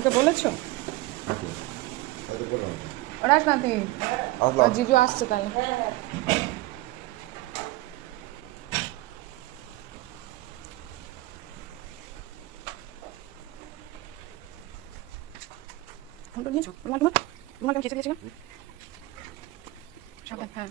ওকে বলেছো? ওরা আস না তুই, জিজু আসছে তাই। ফোনটা নিয়েছো? রুমাল কেমন খেতে দিয়েছিলাম? সাবধান, হ্যাঁ।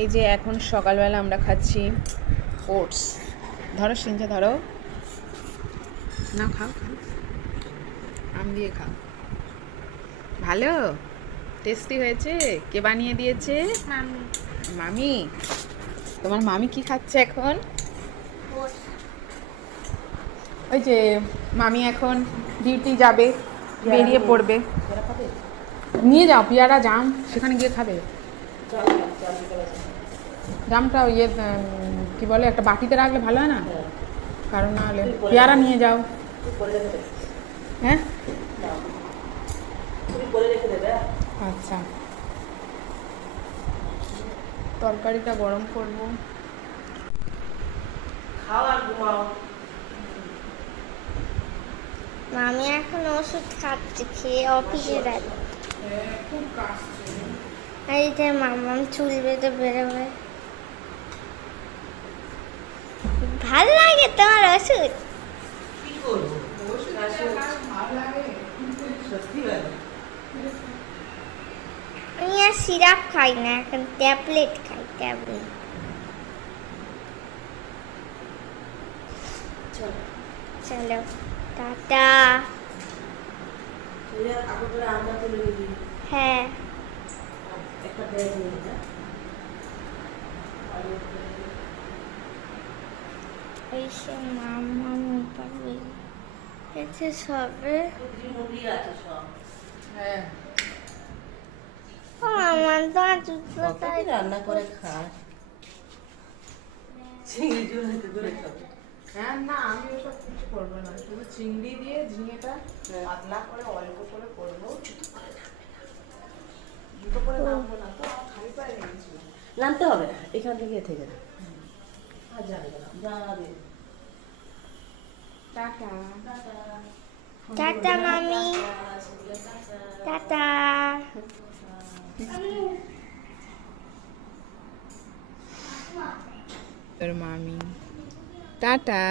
এই যে এখন সকালবেলা আমরা খাচ্ছি ওটস। ধরো সিঞ্জা ধরো, না খাও খাও, আম দিয়ে খাও। ভালো টেস্টি হয়েছে। কে বানিয়ে দিয়েছে? মামি। মামি। তোমার মামি কি খাচ্ছে এখন? ওই যে মামি এখন ডিউটি যাবে, বেরিয়ে পড়বে। নিয়ে যাও পেয়ারা জাম, সেখানে গিয়ে খাবে। জামটা ইয়ে কি বলে, একটা বাটিতে রাখলে ভালো হয় না? কারণ না হলে পেয়ারা নিয়ে যাও। হ্যাঁ আচ্ছা, তরকারিটা গরম করবো। মামি এখন ওষুধ খাচ্ছে, খেয়ে অফিসে যাবে। খুব কাশছে। আর এই যে মামাম চুল বেঁধে বেরোবে। ভাল লাগে তোমার ওষুধ? আমি আর সিরাপ খাই না, এখন ট্যাবলেট খাই, ট্যাবলেট। চলো টাটা। হ্যাঁ এই সে মামা পাবে এতে সবে। হ্যাঁ আমার তো আর জুতো তাই রান্না করে খায় হ্যাঁ, না আমি ওসব কিছু করবো না, শুধু চিংড়ি দিয়ে ঝিঙেটা পাতলা করে অল্প করে করবো। জুতো করে নামবো না তো, খালি পায়ে নেমেছিলাম। নামতে হবে না, এখান থেকে থেকে না। আর যাবে টাটা। টাটা মামি, টাটা। তোর মামি টাটা।